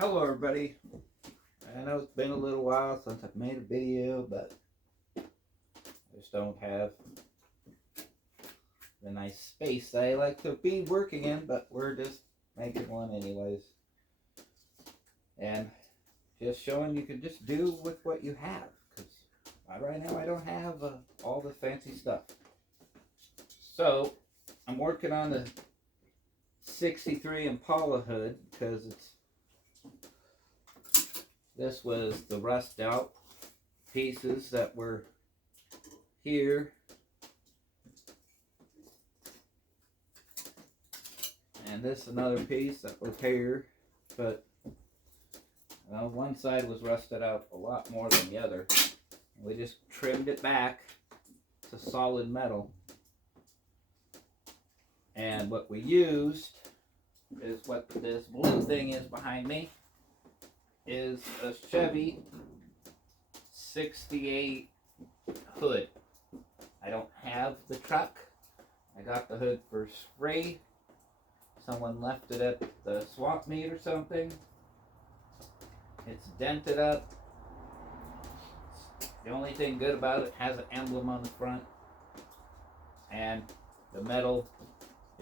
Hello everybody. I know it's been a little while since I've made a video, but I just don't have the nice space I like to be working in, but we're just making one anyways. And just showing you can just do with what you have, because right now I don't have all the fancy stuff. So I'm working on the 63 Impala hood because this was the rust out pieces that were here, and this another piece that was here, but one side was rusted out a lot more than the other. We just trimmed it back to solid metal, and what we used is what this blue thing is behind me is a Chevy 68 hood. I don't have the truck. I got the hood for free. Someone left it at the swap meet or something. It's dented up. The only thing good about it has an emblem on the front, and the metal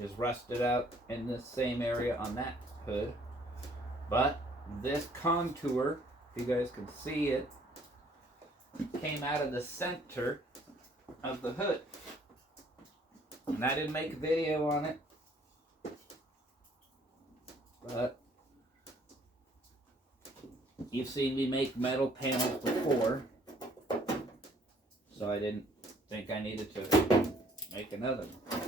is rusted out in this same area on that hood. But this contour, if you guys can see it, came out of the center of the hood. And I didn't make a video on it, but you've seen me make metal panels before, so I didn't think I needed to make another one.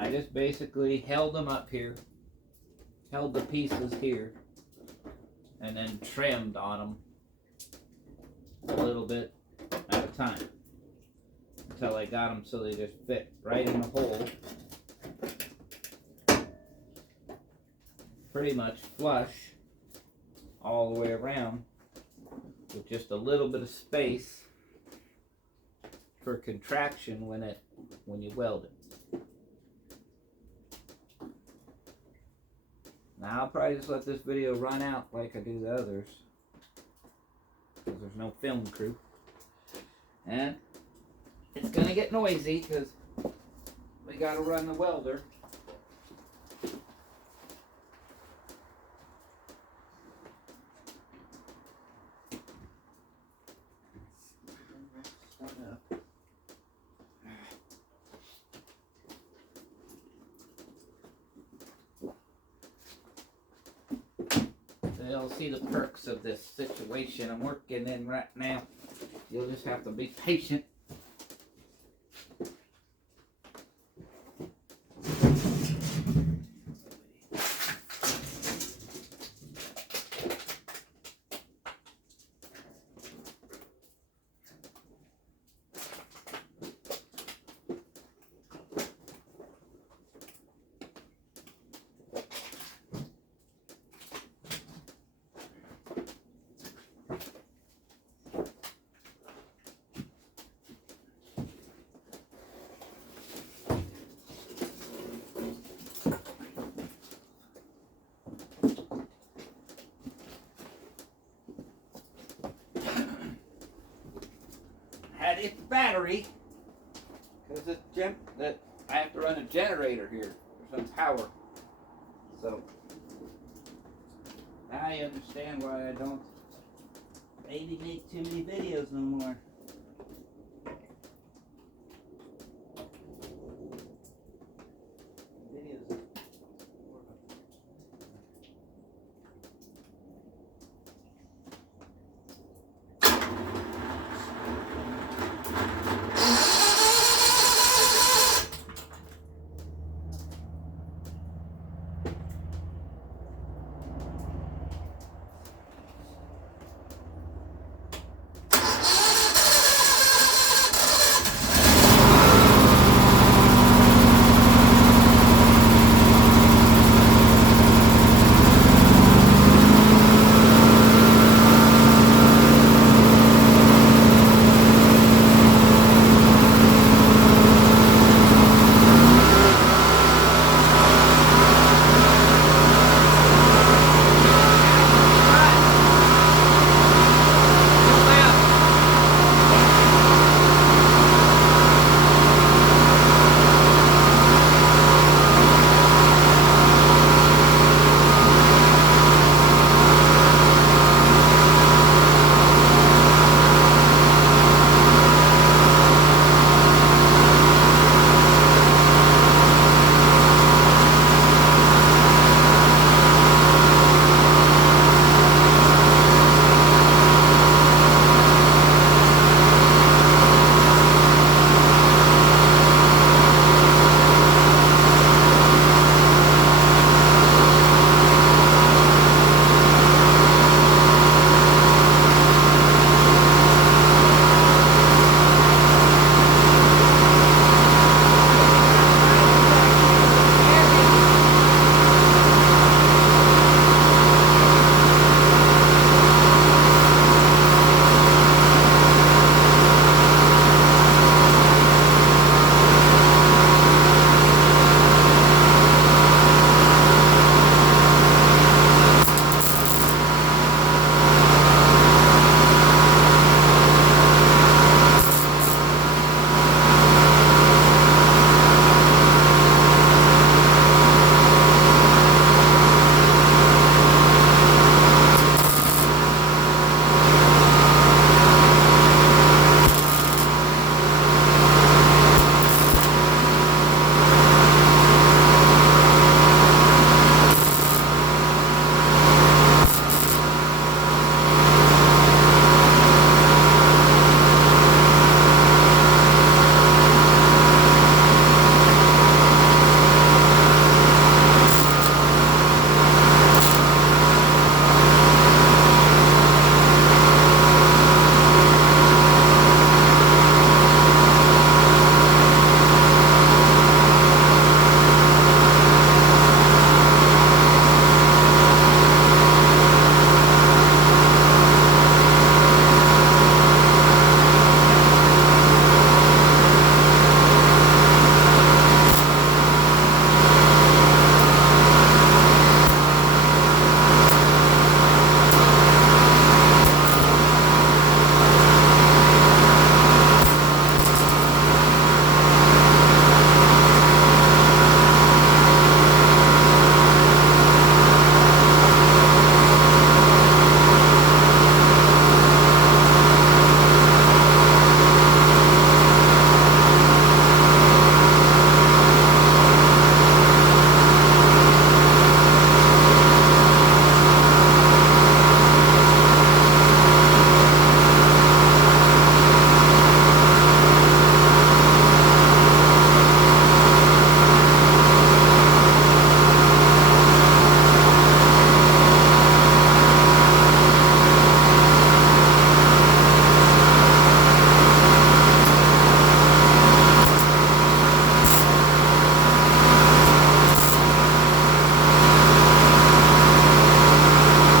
I just basically held them up here, held the pieces here, and then trimmed on them a little bit at a time until I got them so they just fit right in the hole, pretty much flush all the way around, with just a little bit of space for contraction when you weld it. Now I'll probably just let this video run out like I do the others, because there's no film crew. And it's going to get noisy because we got to run the welder. You'll see the perks of this situation I'm working in right now. You'll just have to be patient. Had its battery, because that I have to run a generator here for some power. So now I understand why I don't maybe make too many videos no more.